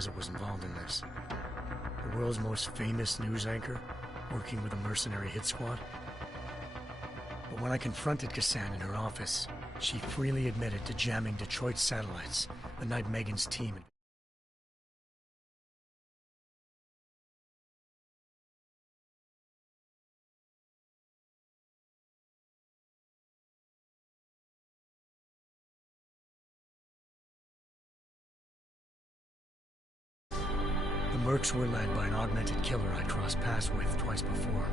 Eliza was involved in this. The world's most famous news anchor, working with a mercenary hit squad. But when I confronted Kassan in her office, she freely admitted to jamming Detroit's satellites the night Megan's team had... The Mercs were led by an augmented killer I'd crossed paths with twice before.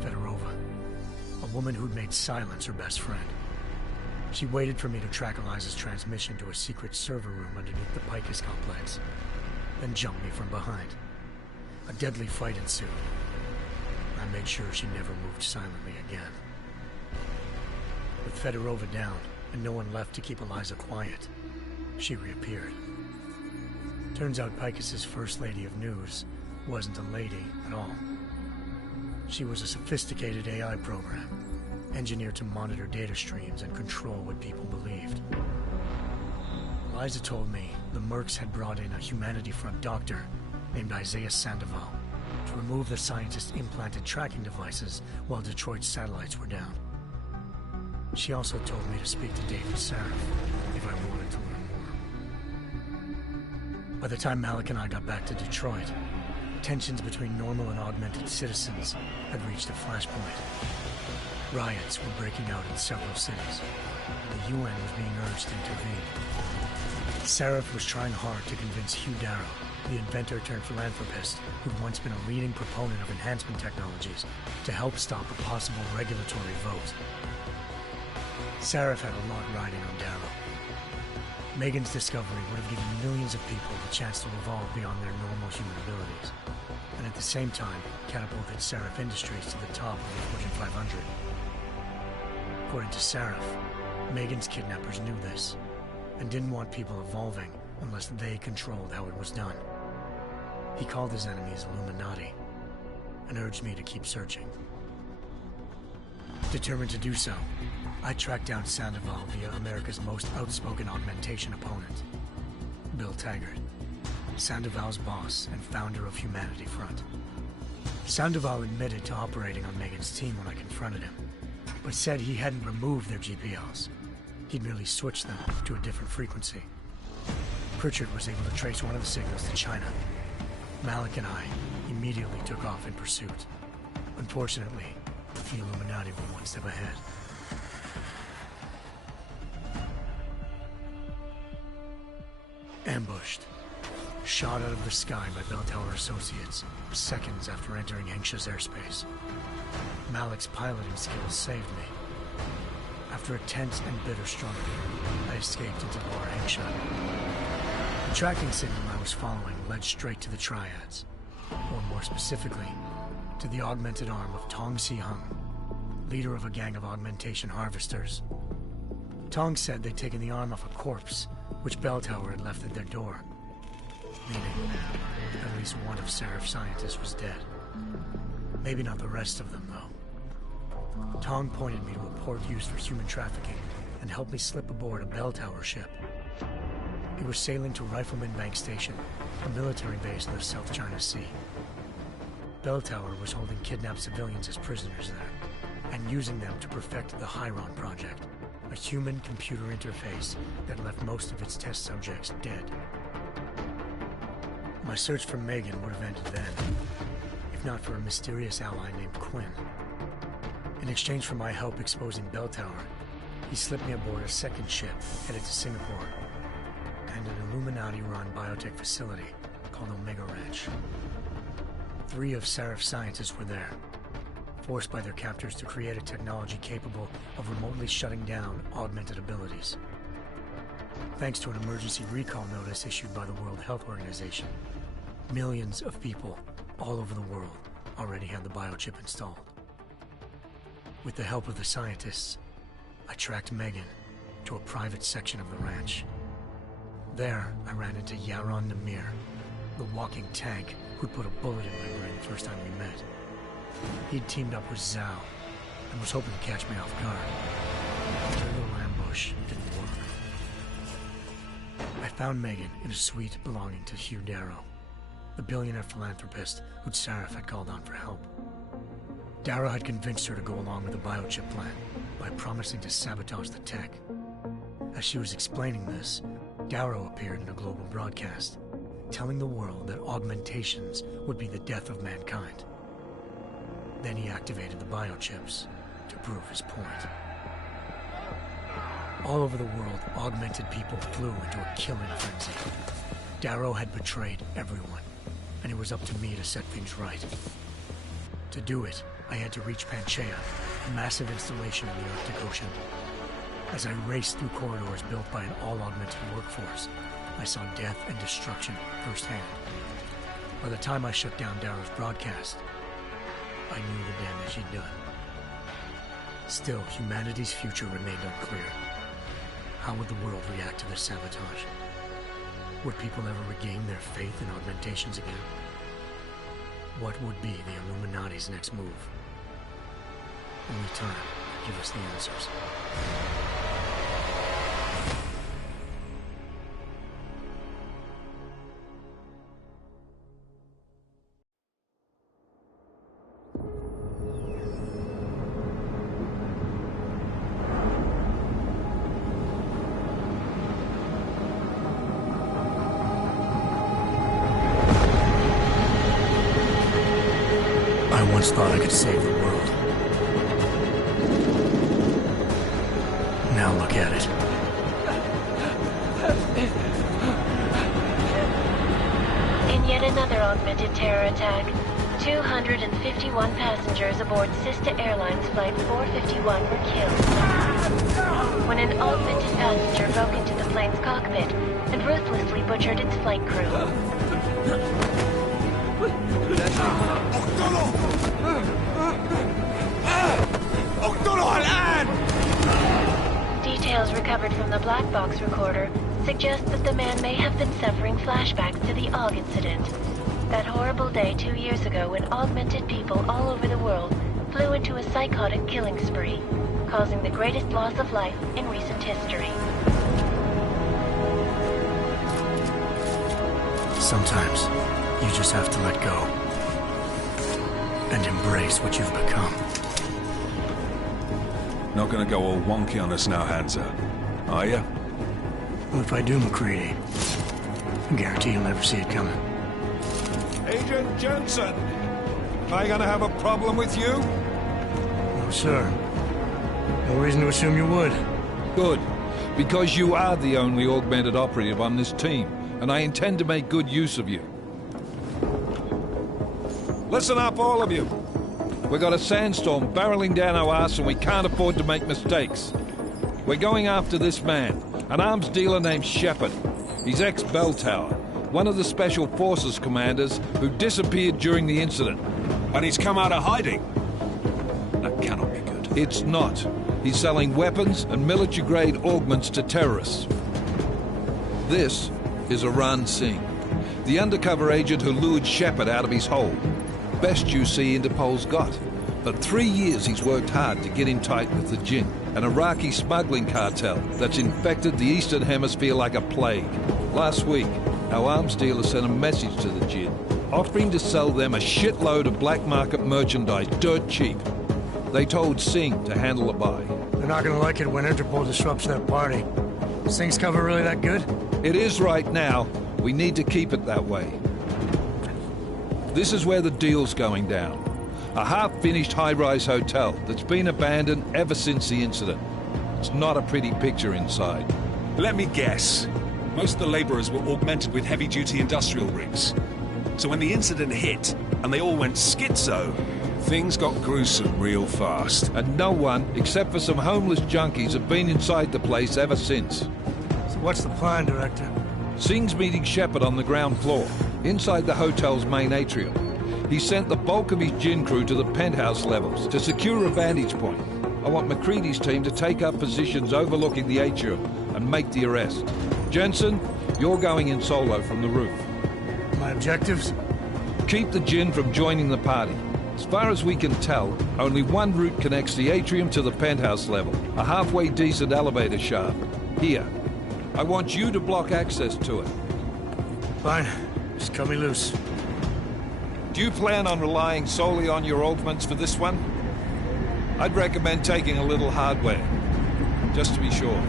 Fedorova, a woman who'd made silence her best friend. She waited for me to track Eliza's transmission to a secret server room underneath the Picus complex, then jumped me from behind. A deadly fight ensued. I made sure she never moved silently again. With Fedorova down, and no one left to keep Eliza quiet, she reappeared. Turns out Picus's First Lady of News wasn't a lady at all. She was a sophisticated AI program, engineered to monitor data streams and control what people believed. Eliza told me the Mercs had brought in a Humanity Front doctor named Isaiah Sandoval to remove the scientist's implanted tracking devices while Detroit's satellites were down. She also told me to speak to David Sarif if I wanted to learn more. By the time Malik and I got back to Detroit, tensions between normal and augmented citizens had reached a flashpoint. Riots were breaking out in several cities. The UN was being urged to intervene. Sarif was trying hard to convince Hugh Darrow, the inventor turned philanthropist who'd once been a leading proponent of enhancement technologies, to help stop a possible regulatory vote. Sarif had a lot riding on Darrow. Megan's discovery would have given millions of people the chance to evolve beyond their normal human abilities, and at the same time catapulted Sarif Industries to the top of the Fortune 500. According to Sarif, Megan's kidnappers knew this, and didn't want people evolving unless they controlled how it was done. He called his enemies Illuminati, and urged me to keep searching. Determined to do so, I tracked down Sandoval via America's most outspoken augmentation opponent, Bill Taggart, Sandoval's boss and founder of Humanity Front. Sandoval admitted to operating on Megan's team when I confronted him, but said he hadn't removed their GPLs. He'd merely switched them to a different frequency. Pritchard was able to trace one of the signals to China. Malik and I immediately took off in pursuit. Unfortunately, the Illuminati were one step ahead. Ambushed. Shot out of the sky by Bell Tower Associates, seconds after entering Hengsha's airspace. Malik's piloting skills saved me. After a tense and bitter struggle, I escaped into Lower Hengsha. The tracking signal I was following led straight to the Triads, or more specifically, to the augmented arm of Tong Si-hung, leader of a gang of augmentation harvesters. Tong said they'd taken the arm off a corpse, which Bell Tower had left at their door, meaning at least one of Sarif's scientists was dead. Maybe not the rest of them, though. Tong pointed me to a port used for human trafficking and helped me slip aboard a Bell Tower ship. It was sailing to Rifleman Bank Station, a military base in the South China Sea. Bell Tower was holding kidnapped civilians as prisoners there, and using them to perfect the Hyron Project, a human-computer interface that left most of its test subjects dead. My search for Megan would have ended then, if not for a mysterious ally named Quinn. In exchange for my help exposing Bell Tower, he slipped me aboard a second ship headed to Singapore, and an Illuminati-run biotech facility called Omega Ranch. 3 of Sarif's scientists were there, forced by their captors to create a technology capable of remotely shutting down augmented abilities. Thanks to an emergency recall notice issued by the World Health Organization, millions of people all over the world already had the biochip installed. With the help of the scientists, I tracked Megan to a private section of the ranch. There, I ran into Yaron Namir, the walking tank who'd put a bullet in my brain the first time we met. He'd teamed up with Zhao and was hoping to catch me off guard. Their little ambush didn't work. I found Megan in a suite belonging to Hugh Darrow, the billionaire philanthropist who'd Sarif had called on for help. Darrow had convinced her to go along with the biochip plan by promising to sabotage the tech. As she was explaining this, Darrow appeared in a global broadcast, telling the world that augmentations would be the death of mankind. Then he activated the biochips to prove his point. All over the world, augmented people flew into a killing frenzy. Darrow had betrayed everyone, and it was up to me to set things right. To do it, I had to reach Panchaea, a massive installation in the Arctic Ocean. As I raced through corridors built by an all-augmented workforce, I saw death and destruction firsthand. By the time I shut down Darrow's broadcast, I knew the damage he'd done. Still, humanity's future remained unclear. How would the world react to this sabotage? Would people ever regain their faith in augmentations again? What would be the Illuminati's next move? Only time could give us the answers. I once thought I could save the world. Now look at it. In yet another augmented terror attack, 251 passengers aboard Sister Airlines Flight 451 were killed when an augmented passenger broke into the plane's cockpit and ruthlessly butchered its flight crew. Details recovered from the black box recorder suggest that the man may have been suffering flashbacks to the AUG incident. That horrible day 2 years ago when augmented people all over the world flew into a psychotic killing spree, causing the greatest loss of life in recent history. Sometimes you just have to let go and embrace what you've become. Not gonna go all wonky on us now, Hansa, are you? Well, if I do, McCready, I guarantee you'll never see it coming. Agent Jensen, am I gonna have a problem with you? No, sir. No reason to assume you would. Good, because you are the only augmented operative on this team, and I intend to make good use of you. Listen up, all of you. We got a sandstorm barreling down our arse and we can't afford to make mistakes. We're going after this man, an arms dealer named Shepard. He's ex-Bell Tower, one of the Special Forces commanders who disappeared during the incident. And he's come out of hiding? That cannot be good. It's not. He's selling weapons and military-grade augments to terrorists. This is Aran Singh, the undercover agent who lured Shepard out of his hole. Best you see Interpol's got. But 3 years he's worked hard to get in tight with the Jinn, an Iraqi smuggling cartel that's infected the Eastern Hemisphere like a plague. Last week, our arms dealer sent a message to the Jinn, offering to sell them a shitload of black market merchandise dirt cheap. They told Singh to handle the buy. They're not gonna like it when Interpol disrupts their party. Is Singh's cover really that good? It is right now. We need to keep it that way. This is where the deal's going down. A half-finished high-rise hotel that's been abandoned ever since the incident. It's not a pretty picture inside. Let me guess. Most of the laborers were augmented with heavy-duty industrial rigs. So when the incident hit, and they all went schizo, things got gruesome real fast. And no one, except for some homeless junkies, have been inside the place ever since. So what's the plan, Director? Singh's meeting Shepard on the ground floor, inside the hotel's main atrium. He sent the bulk of his Jinn crew to the penthouse levels to secure a vantage point. I want McCready's team to take up positions overlooking the atrium and make the arrest. Jensen, you're going in solo from the roof. My objectives? Keep the Jinn from joining the party. As far as we can tell, only one route connects the atrium to the penthouse level, a halfway decent elevator shaft. Here. I want you to block access to it. Fine. Just cut me loose. Do you plan on relying solely on your augments for this one? I'd recommend taking a little hardware, just to be sure.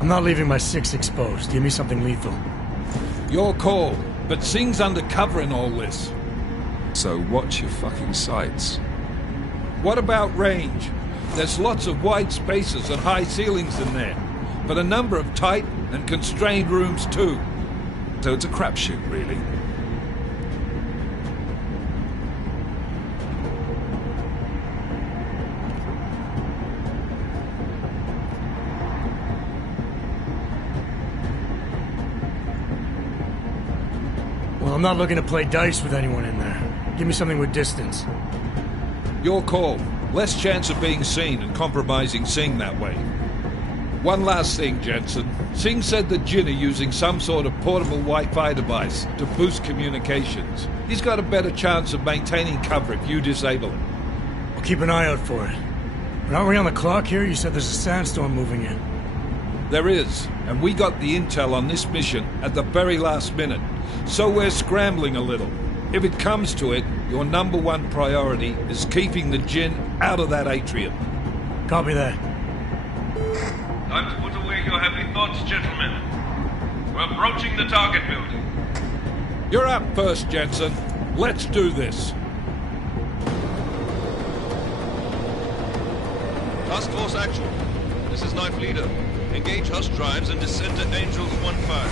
I'm not leaving my 6 exposed. Give me something lethal. Your call, but Singh's undercover in all this. So watch your fucking sights. What about range? There's lots of wide spaces and high ceilings in there, but a number of tight and constrained rooms too. So it's a crapshoot, really. Well, I'm not looking to play dice with anyone in there. Give me something with distance. Your call. Less chance of being seen and compromising Singh that way. One last thing, Jensen. Singh said that Jin are using some sort of portable Wi-Fi device to boost communications. He's got a better chance of maintaining cover if you disable it. I'll keep an eye out for it. But aren't we on the clock here? You said there's a sandstorm moving in. There is, and we got the intel on this mission at the very last minute, so we're scrambling a little. If it comes to it, your #1 priority is keeping the Jinn out of that atrium. Copy that. Time to put away your heavy thoughts, gentlemen. We're approaching the target building. You're up first, Jensen. Let's do this. Task Force Actual. This is Knife Leader. Engage Hush drives and descend to Angels 1-5.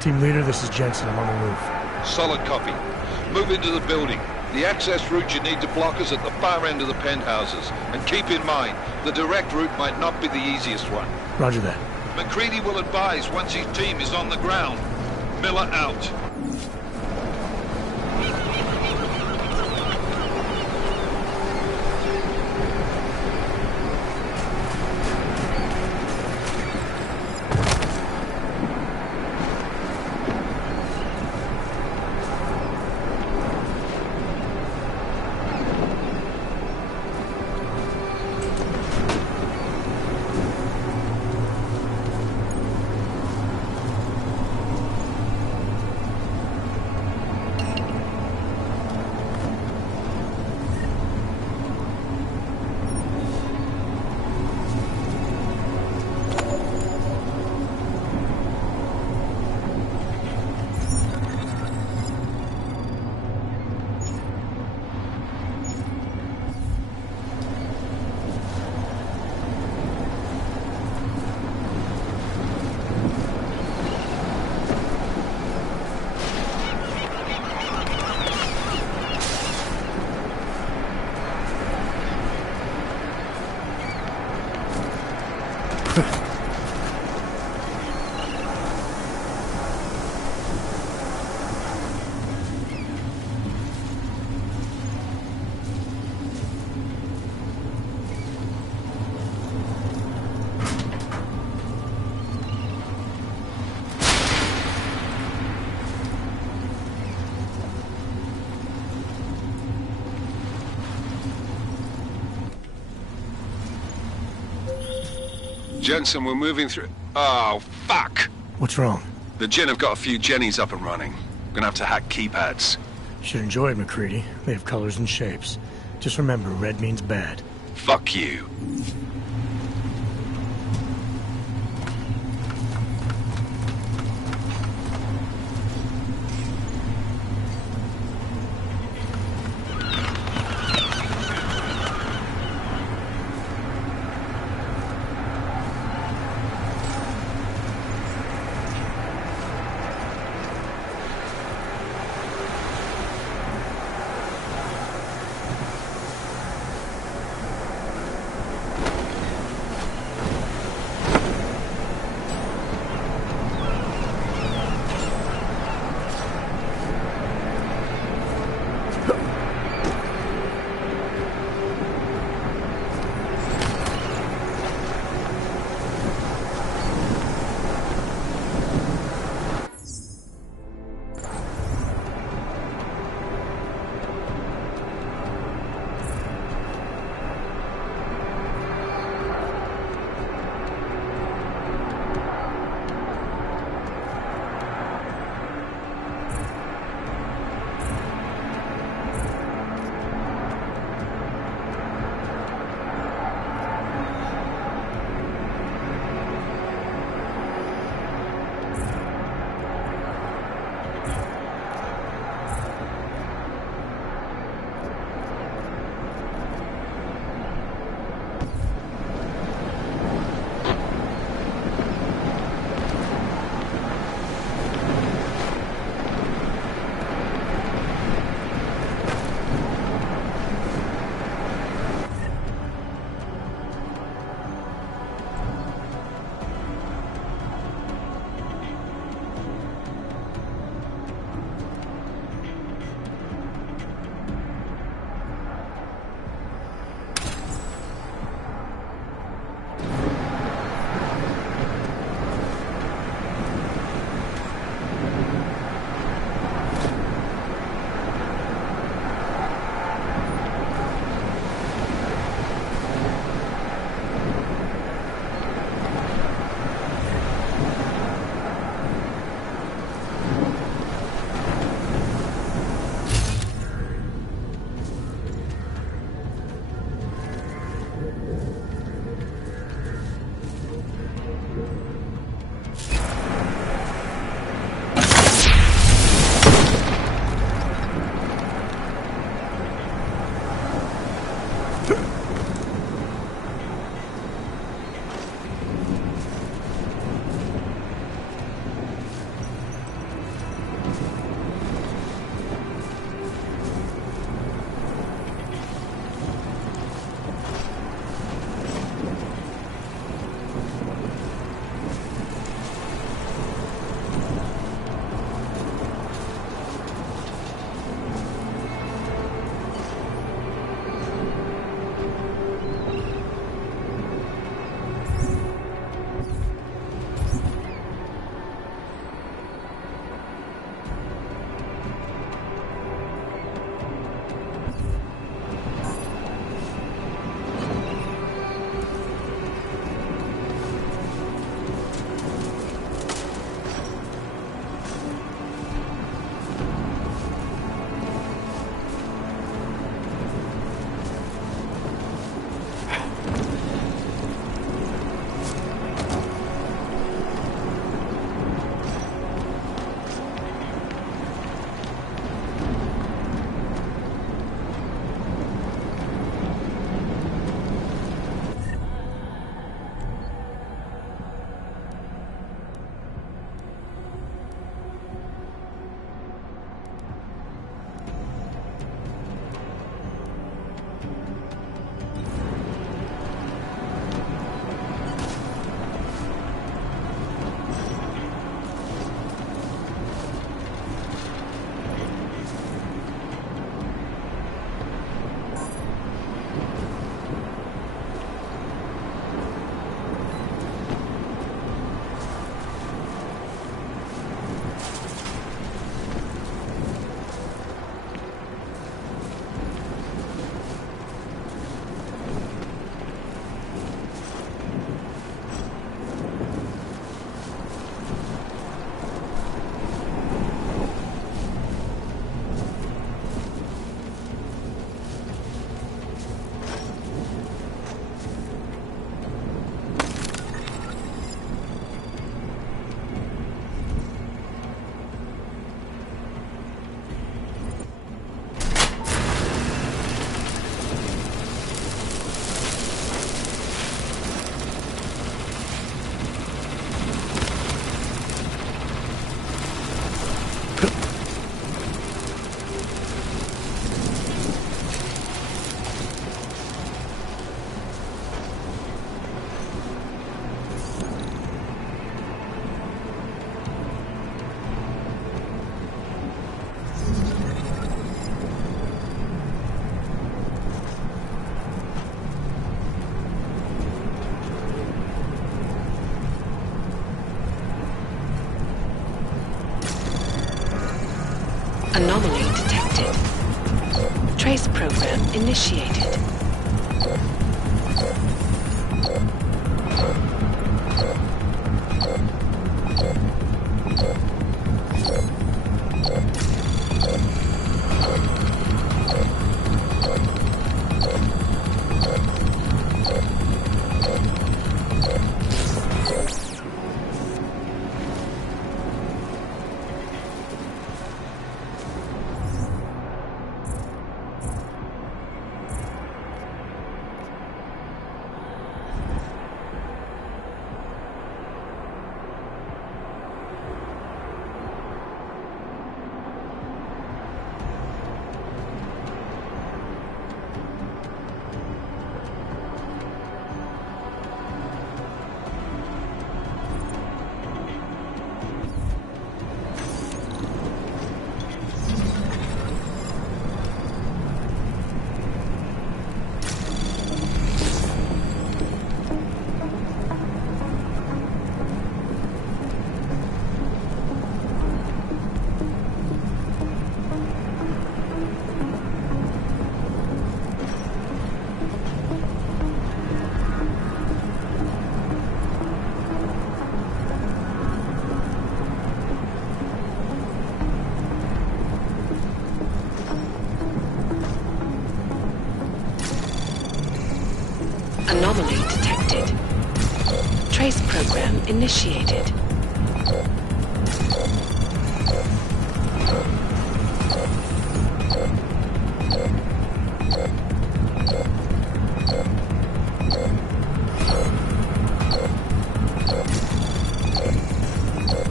Team leader, this is Jensen. I'm on the move. Solid copy. Move into the building. The access route you need to block is at the far end of the penthouses. And keep in mind, the direct route might not be the easiest one. Roger that. McCready will advise once his team is on the ground. Miller out. Jensen, we're moving through... Oh, fuck! What's wrong? The Jinn have got a few Jennies up and running. Gonna have to hack keypads. Should enjoy it, McCready. They have colors and shapes. Just remember, red means bad. Fuck you. initiated. Anomaly detected. Trace program initiated.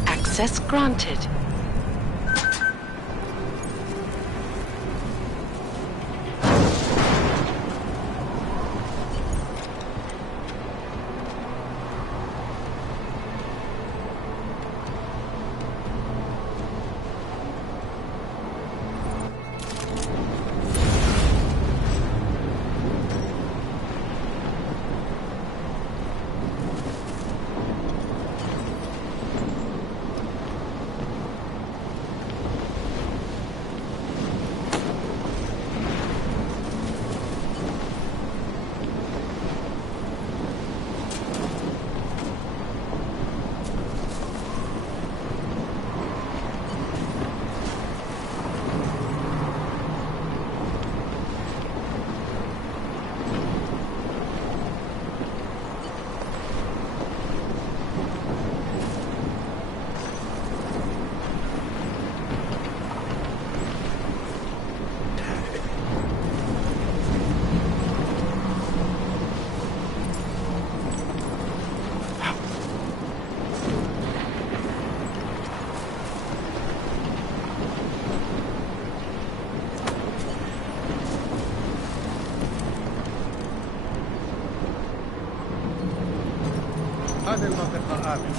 Access granted. هذه المنطقة آمنة.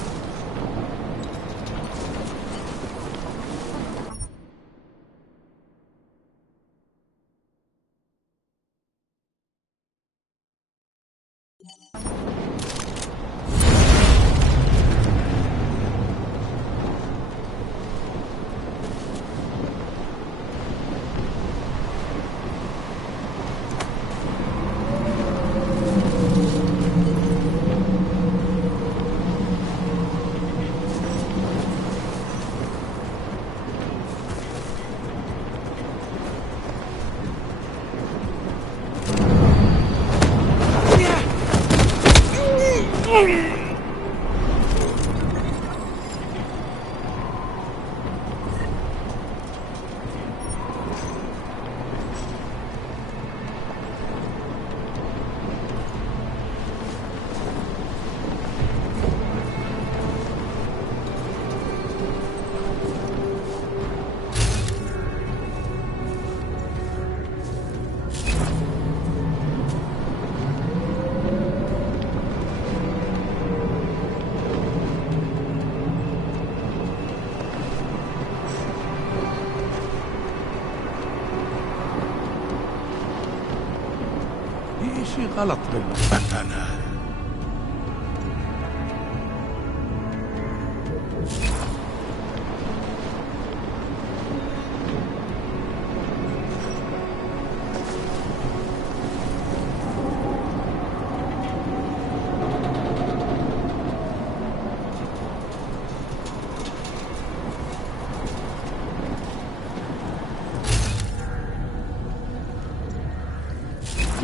في شيء غلط بالمنطقة.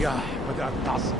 الرياح بدأت تعصف.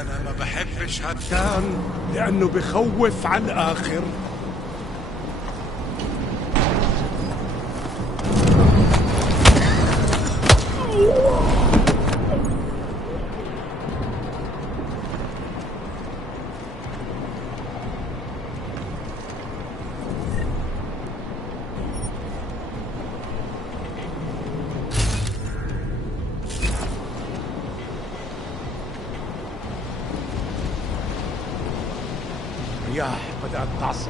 أنا ما بحبش هالكان لأنه بخوف على الآخر. الرياح بدأت تعصف.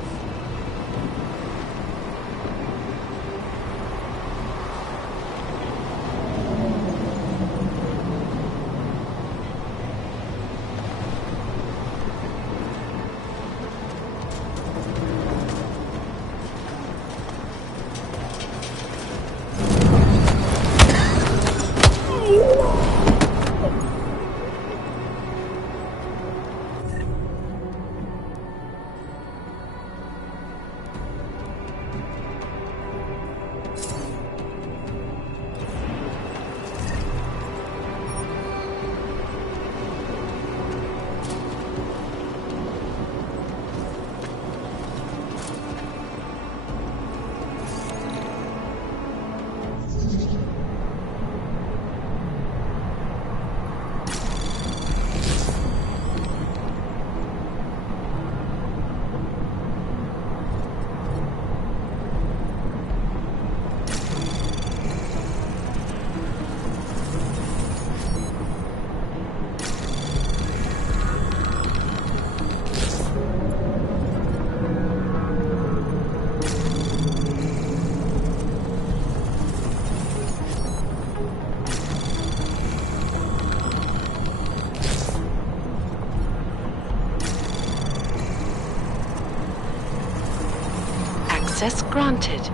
Access granted.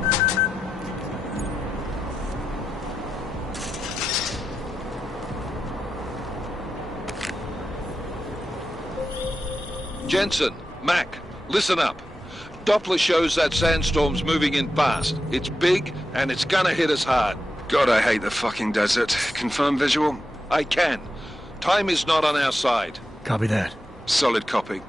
Jensen, Mac, listen up. Doppler shows that sandstorm's moving in fast. It's big, and it's gonna hit us hard. God, I hate the fucking desert. Confirm visual? I can. Time is not on our side. Copy that. Solid copy.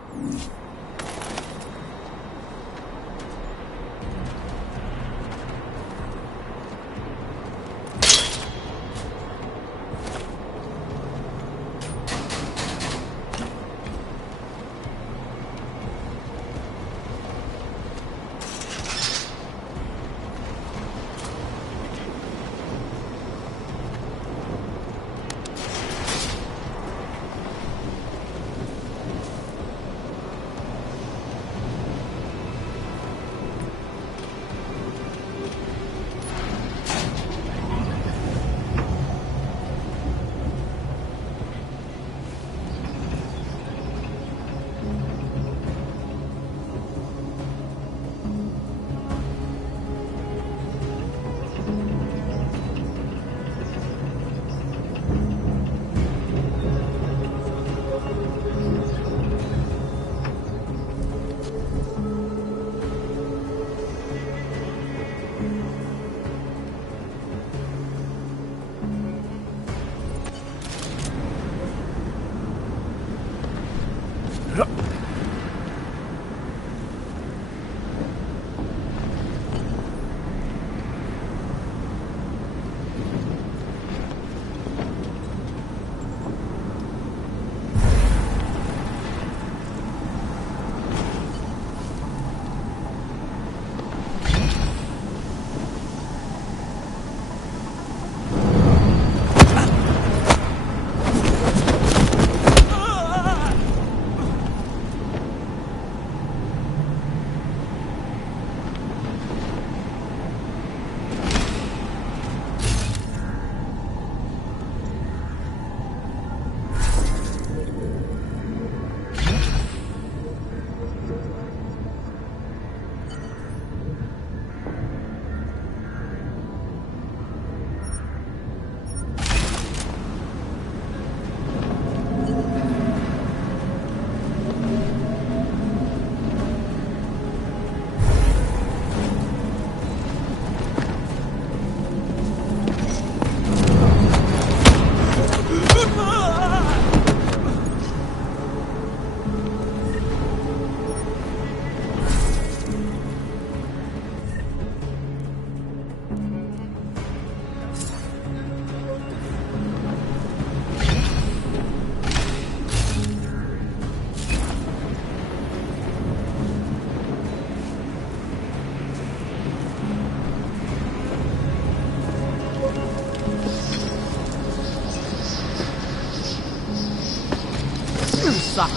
صح.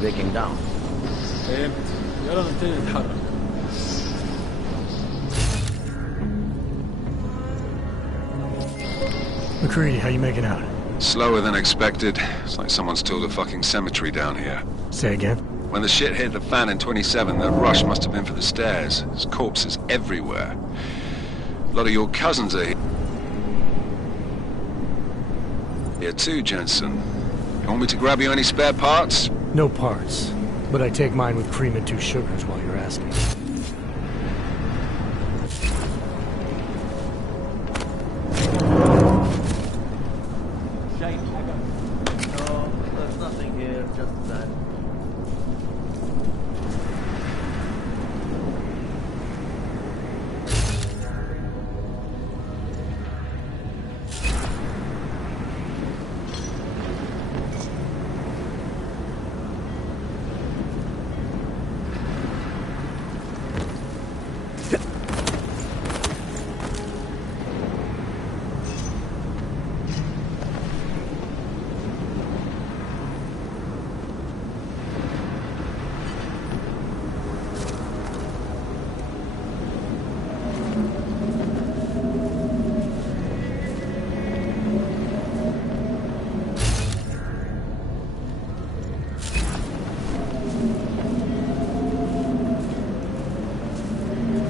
Breaking down. McCready, how you making out? Slower than expected. It's like someone's tilled a fucking cemetery down here. Say again? When the shit hit the fan in 27, the rush must have been for the stairs. There's corpses everywhere. A lot of your cousins are here too, Jensen. You want me to grab you any spare parts? No parts, but I take mine with cream and 2 sugars while you're asking. No, there's nothing here, just that.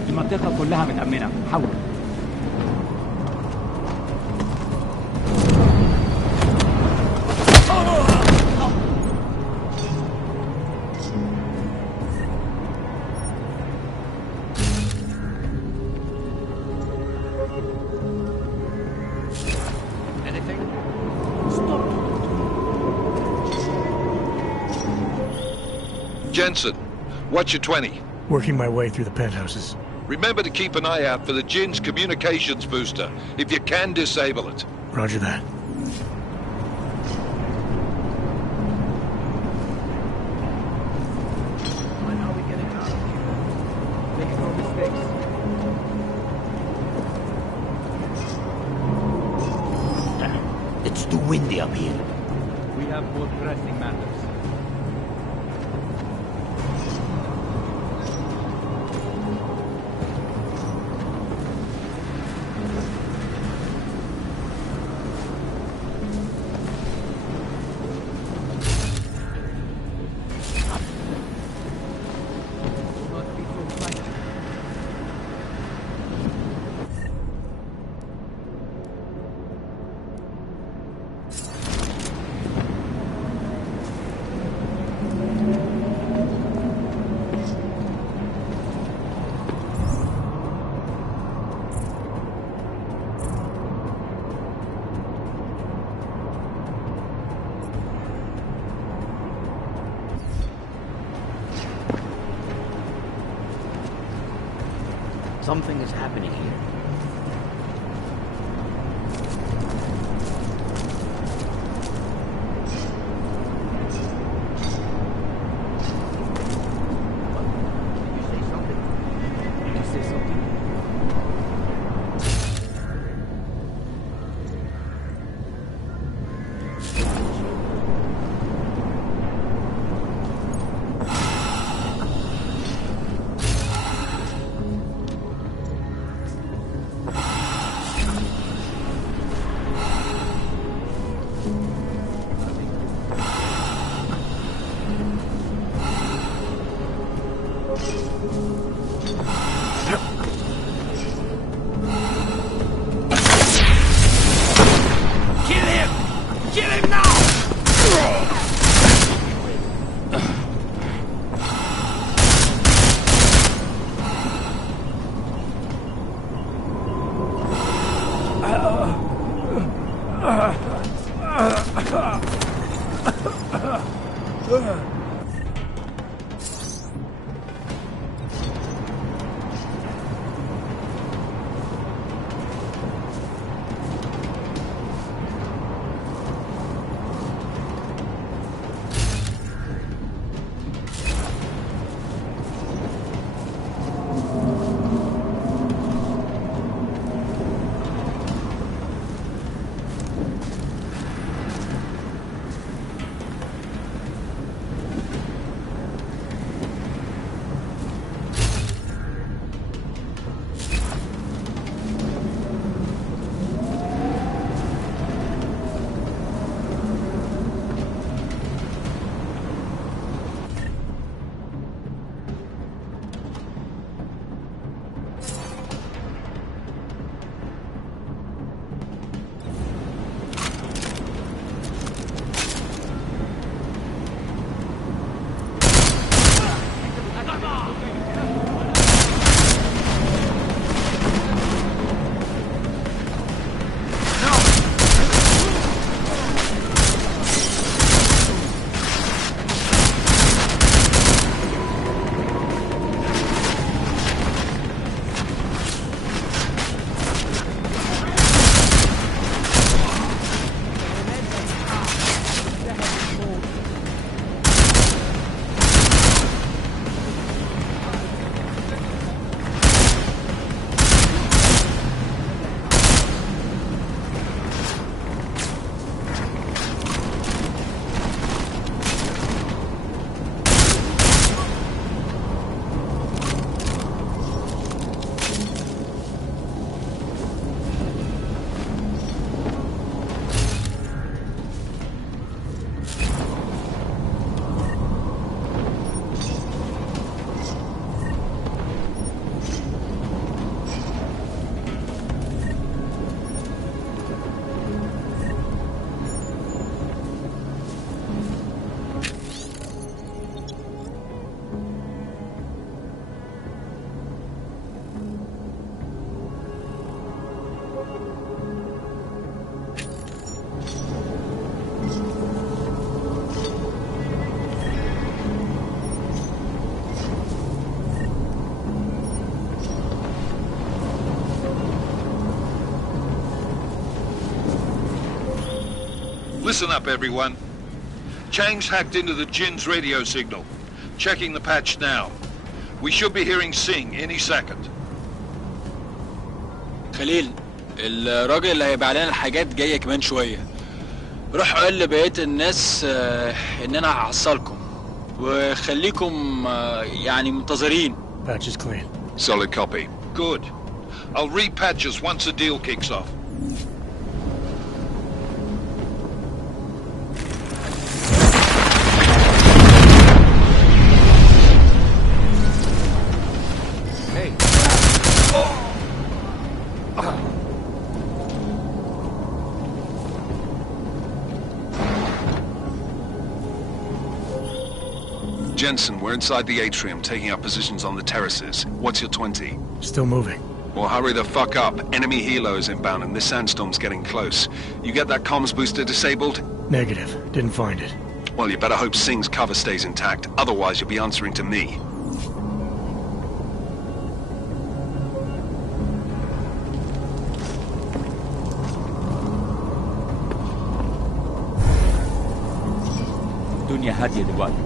المنطقة كلها متأمنة. حول. Jensen, what's your 20? Working my way through the penthouses. Remember to keep an eye out for the Jinn's communications booster, if you can disable it. Roger that. When are we getting out of here? Make no mistakes. It's too windy up here. We have more pressing matters. Something is happening here. Listen up, everyone. Chang's hacked into the Jinn's radio signal. Checking the patch now. We should be hearing Singh any second. خليل، الراجل اللي هيبيع لنا الحاجات جاية كمان شوية. روح قول لبقية الناس إن أنا هحصلكم وخليكم يعني منتظرين. Patch is clean. Solid copy. Good. I'll repatch us once the deal kicks off. Jensen, we're inside the atrium, taking up positions on the terraces. What's your 20? Still moving. Well, hurry the fuck up. Enemy helos inbound and this sandstorm's getting close. You get that comms booster disabled? Negative. Didn't find it. Well, you better hope Singh's cover stays intact. Otherwise, you'll be answering to me. الدنيا هادية دلوقتي.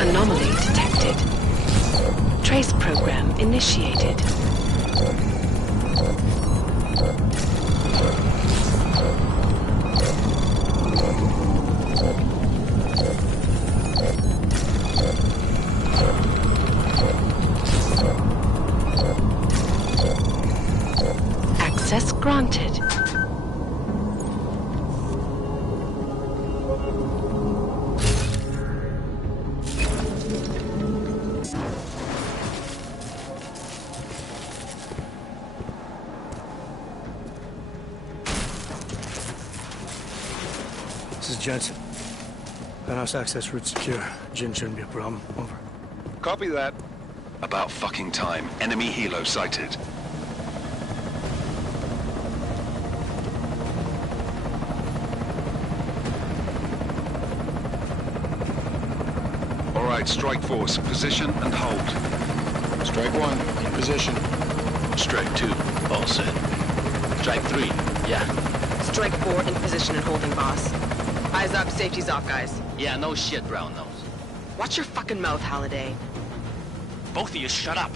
Anomaly detected. Trace program initiated. Access granted. This is Jensen. Penthouse access route secure. Jinn shouldn't be a problem. Over. Copy that. About fucking time. Enemy helo sighted. All right, Strike Force. Position and hold. Strike 1, in position. Strike 2, all set. Strike 3, yeah. Strike 4, in position and holding, boss. Eyes up, safety's off, guys. Yeah, no shit, brown nose. Watch your fucking mouth, Halliday. Both of you, shut up.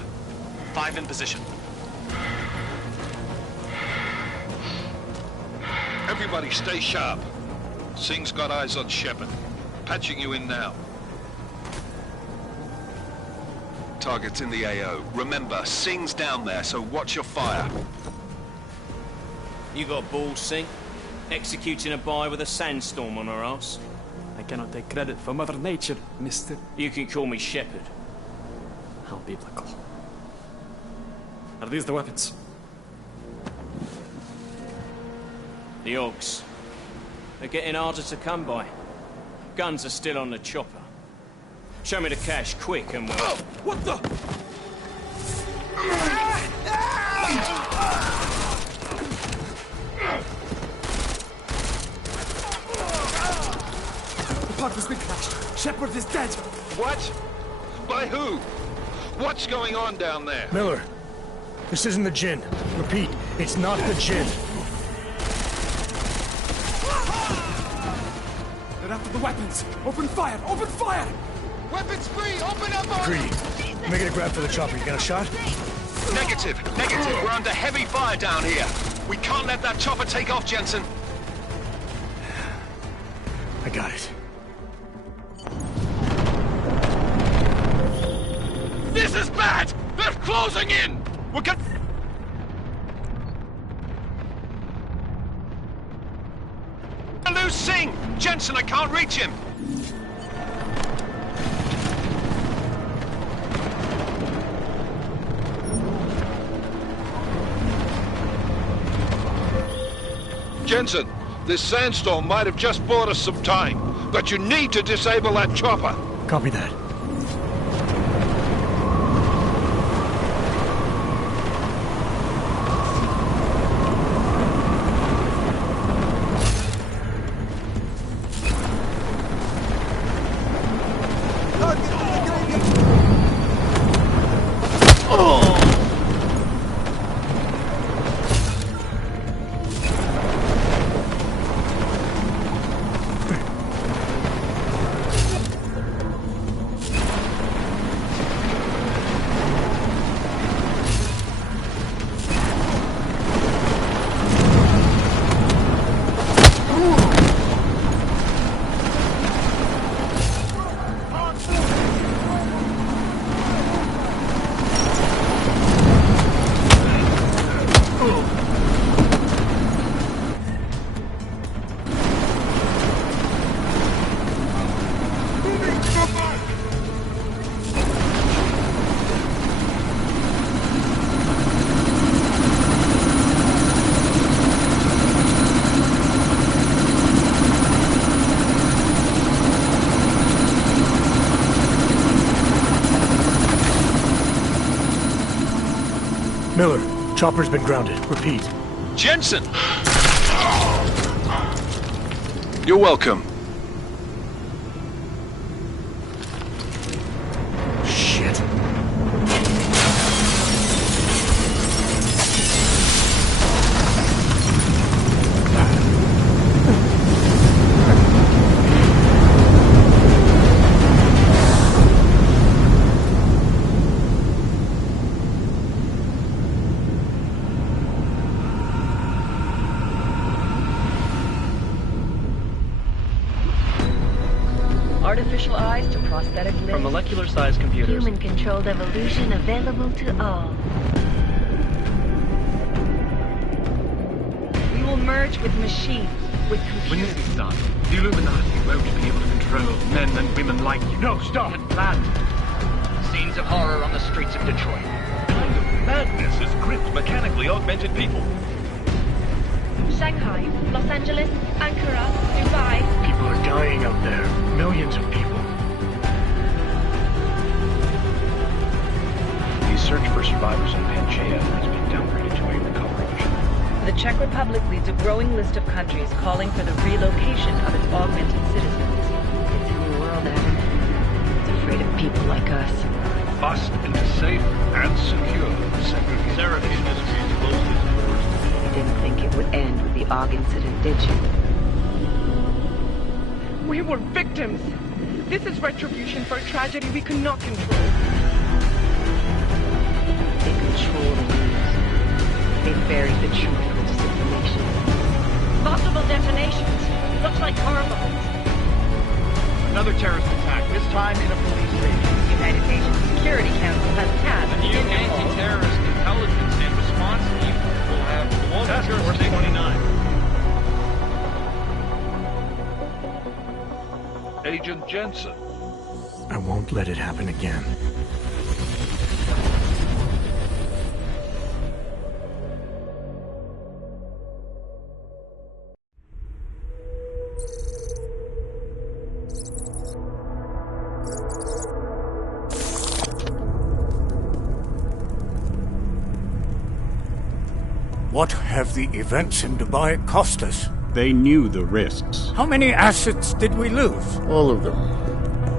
5 in position. Everybody stay sharp. Singh's got eyes on Shepard. Patching you in now. Target's in the AO. Remember, Singh's down there, so watch your fire. You got balls, Singh? Executing a buy with a sandstorm on her ass? I cannot take credit for Mother Nature, mister. You can call me Shepard. How biblical. Are these the weapons? The Augs. They're getting harder to come by. Guns are still on the chopper. Show me the cash, quick, and we'll... Oh, what the? The pod has been crashed. Shepard is dead. What? By who? What's going on down there? Miller, this isn't the Jinn. Repeat, It's not legit. They're after the weapons. Open fire! Open fire! Weapons free! Open up! Greedy. Making a grab for the chopper. You got a shot? Negative. We're under heavy fire down here. We can't let that chopper take off, Jensen. I got it. This is bad! They're closing in! We're gonna lose Singh! Jensen, I can't reach him! Jensen, this sandstorm might have just bought us some time, but you need to disable that chopper. Copy that. Miller, chopper's been grounded. Repeat. Jensen! You're welcome. Shit. Artificial eyes to prosthetic limbs. From molecular-sized computers. Human-controlled evolution available to all. We will merge with machines, with computers. When this is done, the Illuminati won't be able to control men and women like you. No, stop! And planned. Scenes of horror on the streets of Detroit. Kind of madness is gripped mechanically augmented people. Shanghai, Los Angeles, Ankara, Dubai. People are dying out there. Millions of people. The search for survivors in Panchaea has been downgraded to a recovery mission. The Czech Republic leads a growing list of countries calling for the relocation of its augmented citizens. It's a new world, Adam. It's afraid of people like us. Bust into safe and secure segregation. Seraphine Industries closed its doors. You didn't think it would end with the AUG incident, did you? We were victims. This is retribution for a tragedy we could not control. They control the news. They buried the truth with disinformation. Multiple detonations. Looks like car bombs. Another terrorist attack, this time in a police station. The United Nations Security Council has tasked The new anti-terrorist intelligence and response team will have global Task Force jurisdiction. 29. Agent Jensen. I won't let it happen again. What have the events in Dubai cost us? They knew the risks. How many assets did we lose? All of them.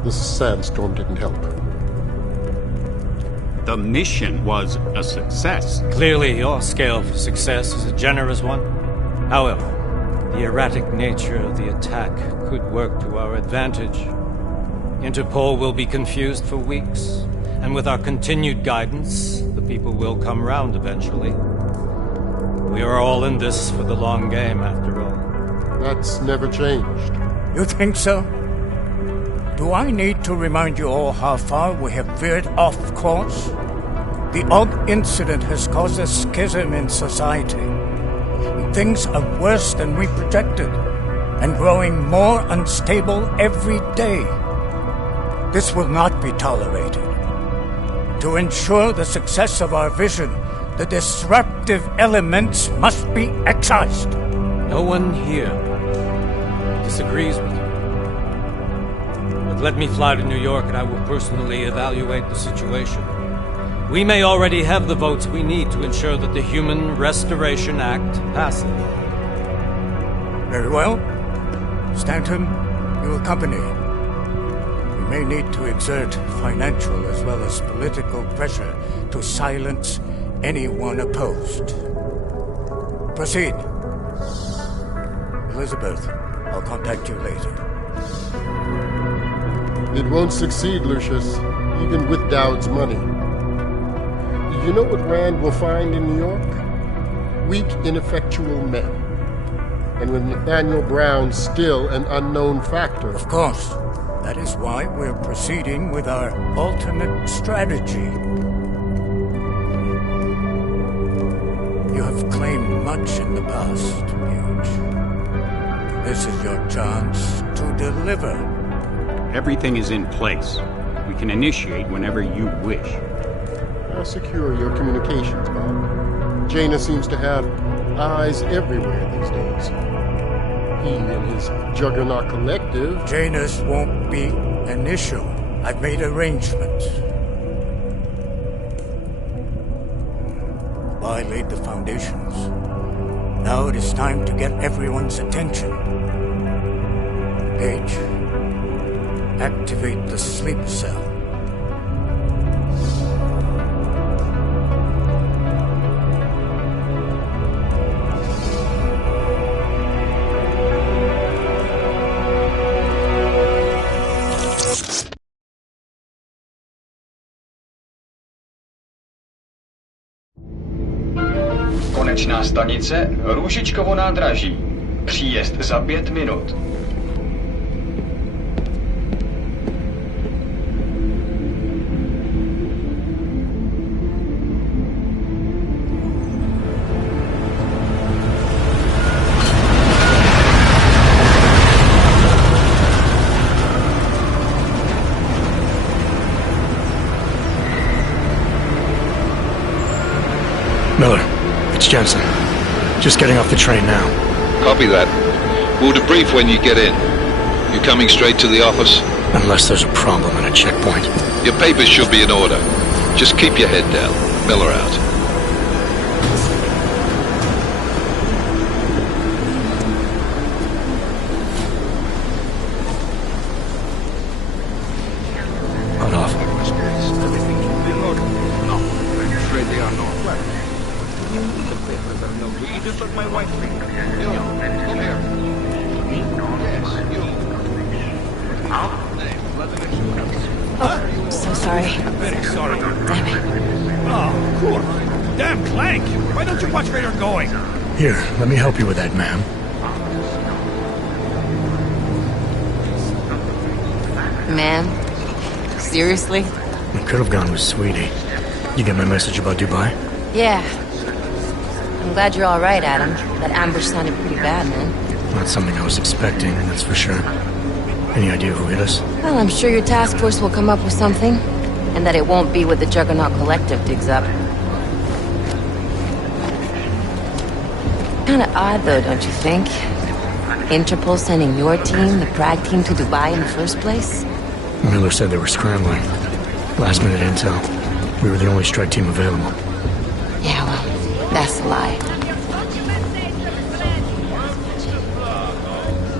This sandstorm didn't help. The mission was a success. Clearly, your scale for success is a generous one. However, the erratic nature of the attack could work to our advantage. Interpol will be confused for weeks, and with our continued guidance, the people will come round eventually. We are all in this for the long game, after all. That's never changed. You think so? Do I need to remind you all how far we have veered off course? The Og incident has caused a schism in society. Things are worse than we projected, and growing more unstable every day. This will not be tolerated. To ensure the success of our vision, the disruptive elements must be excised. No one here disagrees with you. But let me fly to New York and I will personally evaluate the situation. We may already have the votes we need to ensure that the Human Restoration Act passes. Very well. Stanton, you accompany. We may need to exert financial as well as political pressure to silence anyone opposed. Proceed. Elizabeth, I'll contact you later. It won't succeed, Lucius, even with Dowd's money. You know what Rand will find in New York? Weak, ineffectual men. And with Nathaniel Brown still an unknown factor. Of course. That is why we're proceeding with our alternate strategy. You have claimed much in the past, Paige. This is your chance to deliver. Everything is in place. We can initiate whenever you wish. How secure are your communications, Bob? Jaina seems to have eyes everywhere these days. He and his Juggernaut Collective... Janus won't be an issue. I've made arrangements. I laid the foundations. Now it is time to get everyone's attention. Paige, activate the sleep cell. Konečná stanice Růžičkovo nádraží. Příjezd za 5 minut. Miller, it's Jensen. Just getting off the train now. Copy that. We'll debrief when you get in. You coming straight to the office? Unless there's a problem at a checkpoint. Your papers should be in order. Just keep your head down. Miller out. Hold off. No, I'm afraid they are not. You just like my wife. Yo, come here. Yes, you. I'm so sorry. Very sorry. Damn it. Oh, cool. Damn, Clank! Why don't you watch where you're going? Here, let me help you with that, ma'am. Man? Seriously? I could have gone with Sweetie. You get my message about Dubai? Yeah. I'm glad you're all right, Adam. That ambush sounded pretty bad, man. Not something I was expecting, that's for sure. Any idea who hit us? Well, I'm sure your task force will come up with something. And that it won't be what the Juggernaut Collective digs up. Kinda odd, though, don't you think? Interpol sending your team, the Prague team, to Dubai in the first place? Miller said they were scrambling. Last-minute intel. We were the only strike team available. Yeah, well, that's a lie.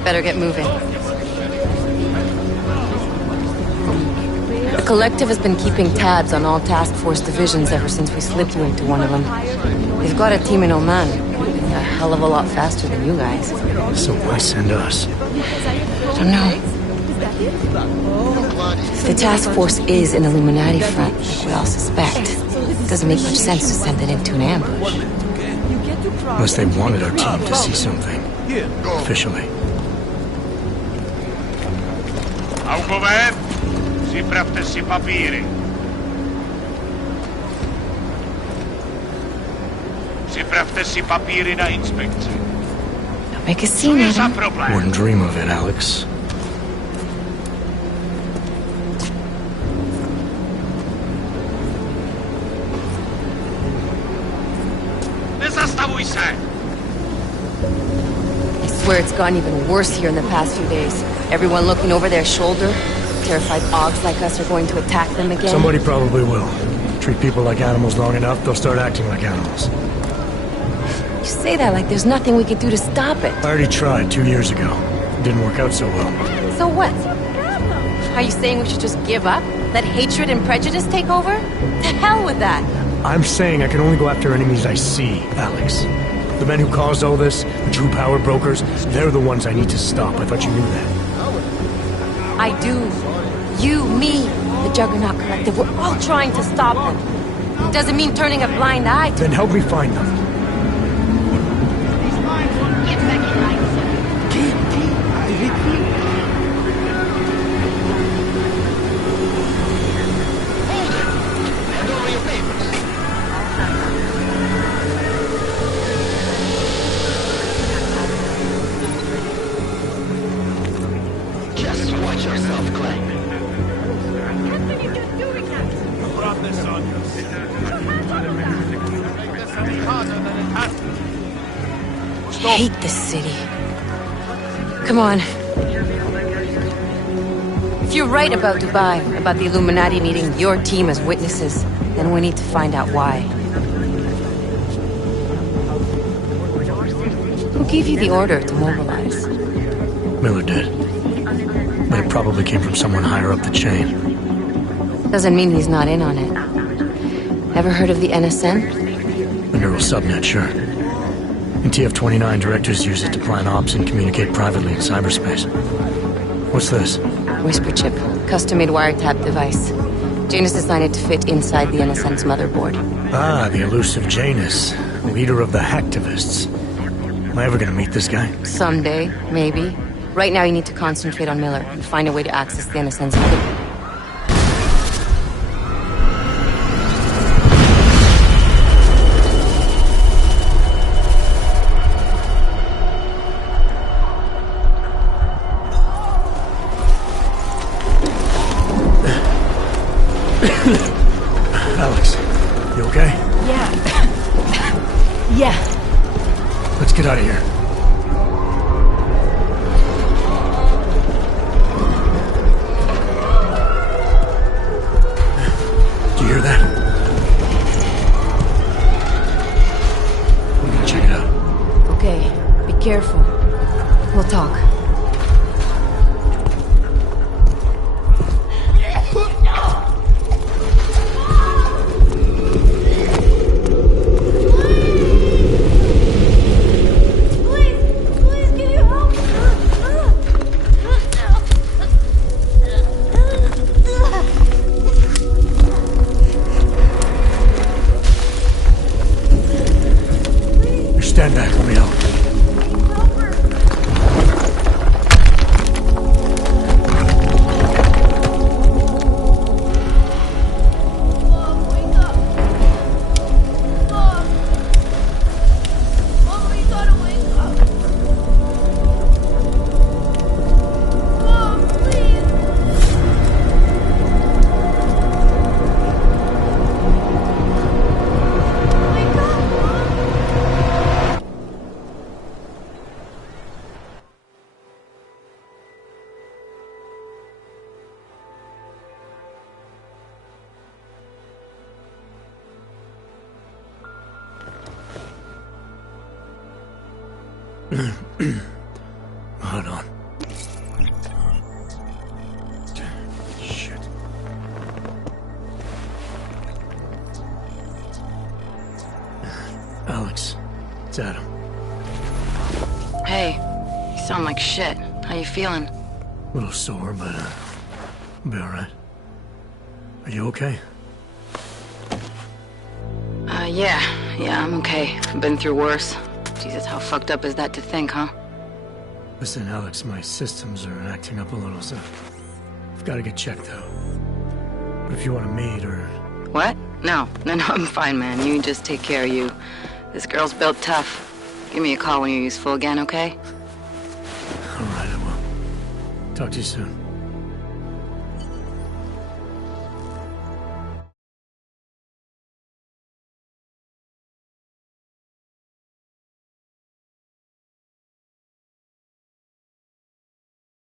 Better get moving. The Collective has been keeping tabs on all task force divisions ever since we slipped you into one of them. They've got a team in Oman, moving a hell of a lot faster than you guys. So why send us? I don't know. If the task force is an Illuminati front, like we all suspect, it doesn't make much sense to send it into an ambush. Unless they wanted our team to see something. Officially. Augover, připravte si papíry. Připravte si papíry na inspekci. Don't make a scene, Adam. Wouldn't dream of it, Alex. Nezastavuj se! I swear it's gotten even worse here in the past few days. Everyone looking over their shoulder. Terrified Augs like us are going to attack them again. Somebody probably will. Treat people like animals long enough, they'll start acting like animals. You say that like there's nothing we could do to stop it. I already tried 2 years ago. It didn't work out so well. So what? Are you saying we should just give up? Let hatred and prejudice take over? To hell with that! I'm saying I can only go after enemies I see, Alex. The men who caused all this, the true power brokers, they're the ones I need to stop. I thought you knew that. I do. You, me, the Juggernaut Collective, we're all trying to stop them. It doesn't mean turning a blind eye to... Then help me find them. I hate this city. Come on. If you're right about Dubai, about the Illuminati needing your team as witnesses, then we need to find out why. Who gave you the order to mobilize? Miller did. But it probably came from someone higher up the chain. Doesn't mean he's not in on it. Ever heard of the NSN? The neural subnet, sure. In TF-29, directors use it to plan ops and communicate privately in cyberspace. What's this? Whisper chip. Custom-made wiretap device. Janus designed it to fit inside the NSN's motherboard. Ah, the elusive Janus. Leader of the hacktivists. Am I ever gonna meet this guy? Someday, maybe. Right now you need to concentrate on Miller and find a way to access the NSN's equipment. Alex, you okay? Yeah. Yeah. Let's get out of here. Do you hear that? We're gonna check it out. Okay, be careful. We'll talk. Stand back, let me help. Hold on. Shit. It's Adam. Hey, you sound like shit. How you feeling? A little sore, but I'll be alright. Are you okay? Yeah, I'm okay. I've been through worse. Jesus, how fucked up is that to think, huh? Listen, Alex, my systems are acting up a little, so I've got to get checked out. But if you want to meet or... What? No, I'm fine, man. You just take care of you. This girl's built tough. Give me a call when you're useful again, okay? Alright, I will. Talk to you soon.